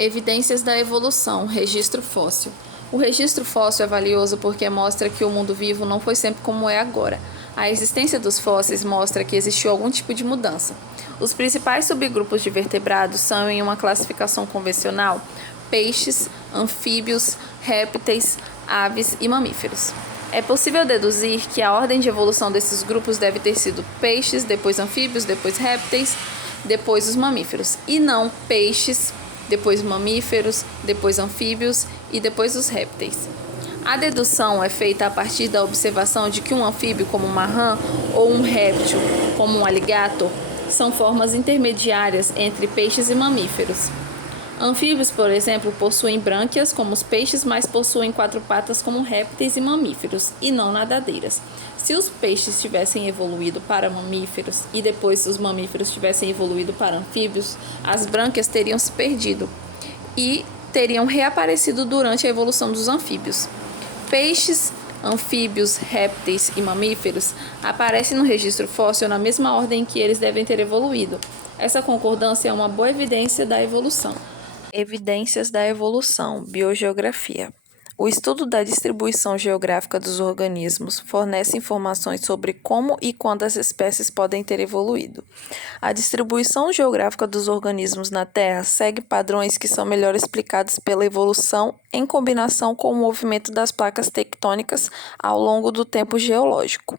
Evidências da evolução, registro fóssil. O registro fóssil é valioso porque mostra que o mundo vivo não foi sempre como é agora. A existência dos fósseis mostra que existiu algum tipo de mudança. Os principais subgrupos de vertebrados são, em uma classificação convencional, peixes, anfíbios, répteis, aves e mamíferos. É possível deduzir que a ordem de evolução desses grupos deve ter sido peixes, depois anfíbios, depois répteis, depois os mamíferos, e não peixes, depois mamíferos, depois anfíbios e depois os répteis. A dedução é feita a partir da observação de que um anfíbio, como uma rã, ou um réptil, como um alligator, são formas intermediárias entre peixes e mamíferos. Anfíbios, por exemplo, possuem brânquias como os peixes, mas possuem 4 patas como répteis e mamíferos, e não nadadeiras. Se os peixes tivessem evoluído para mamíferos e depois os mamíferos tivessem evoluído para anfíbios, as brânquias teriam se perdido e teriam reaparecido durante a evolução dos anfíbios. Peixes, anfíbios, répteis e mamíferos aparecem no registro fóssil na mesma ordem que eles devem ter evoluído. Essa concordância é uma boa evidência da evolução. Evidências da evolução, biogeografia. O estudo da distribuição geográfica dos organismos fornece informações sobre como e quando as espécies podem ter evoluído. A distribuição geográfica dos organismos na Terra segue padrões que são melhor explicados pela evolução em combinação com o movimento das placas tectônicas ao longo do tempo geológico.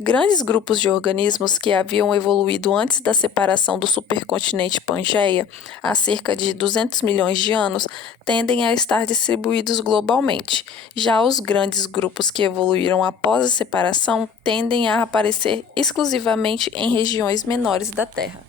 Grandes grupos de organismos que haviam evoluído antes da separação do supercontinente Pangeia, há cerca de 200 milhões de anos, tendem a estar distribuídos globalmente. Já os grandes grupos que evoluíram após a separação tendem a aparecer exclusivamente em regiões menores da Terra.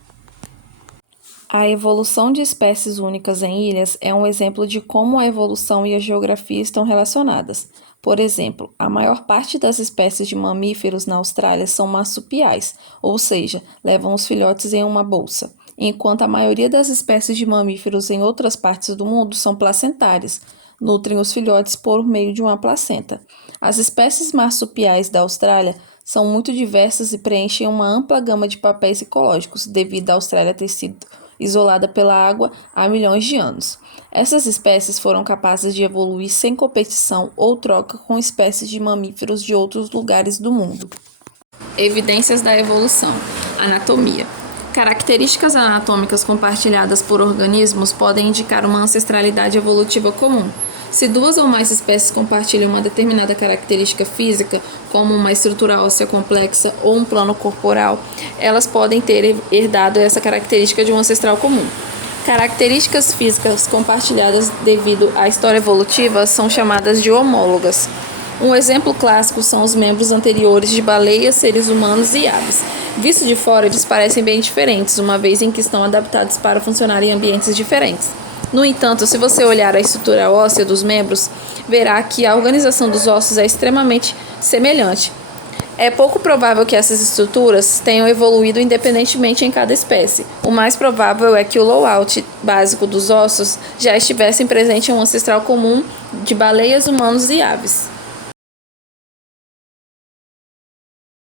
A evolução de espécies únicas em ilhas é um exemplo de como a evolução e a geografia estão relacionadas. Por exemplo, a maior parte das espécies de mamíferos na Austrália são marsupiais, ou seja, levam os filhotes em uma bolsa, enquanto a maioria das espécies de mamíferos em outras partes do mundo são placentárias, nutrem os filhotes por meio de uma placenta. As espécies marsupiais da Austrália são muito diversas e preenchem uma ampla gama de papéis ecológicos, devido à Austrália ter sido isolada pela água há milhões de anos. Essas espécies foram capazes de evoluir sem competição ou troca com espécies de mamíferos de outros lugares do mundo. Evidências da evolução. Anatomia. Características anatômicas compartilhadas por organismos podem indicar uma ancestralidade evolutiva comum. Se 2 ou mais espécies compartilham uma determinada característica física, como uma estrutura óssea complexa ou um plano corporal, elas podem ter herdado essa característica de um ancestral comum. Características físicas compartilhadas devido à história evolutiva são chamadas de homólogas. Um exemplo clássico são os membros anteriores de baleias, seres humanos e aves. Visto de fora, eles parecem bem diferentes, uma vez em que estão adaptados para funcionar em ambientes diferentes. No entanto, se você olhar a estrutura óssea dos membros, verá que a organização dos ossos é extremamente semelhante. É pouco provável que essas estruturas tenham evoluído independentemente em cada espécie. O mais provável é que o layout básico dos ossos já estivesse presente em um ancestral comum de baleias, humanos e aves.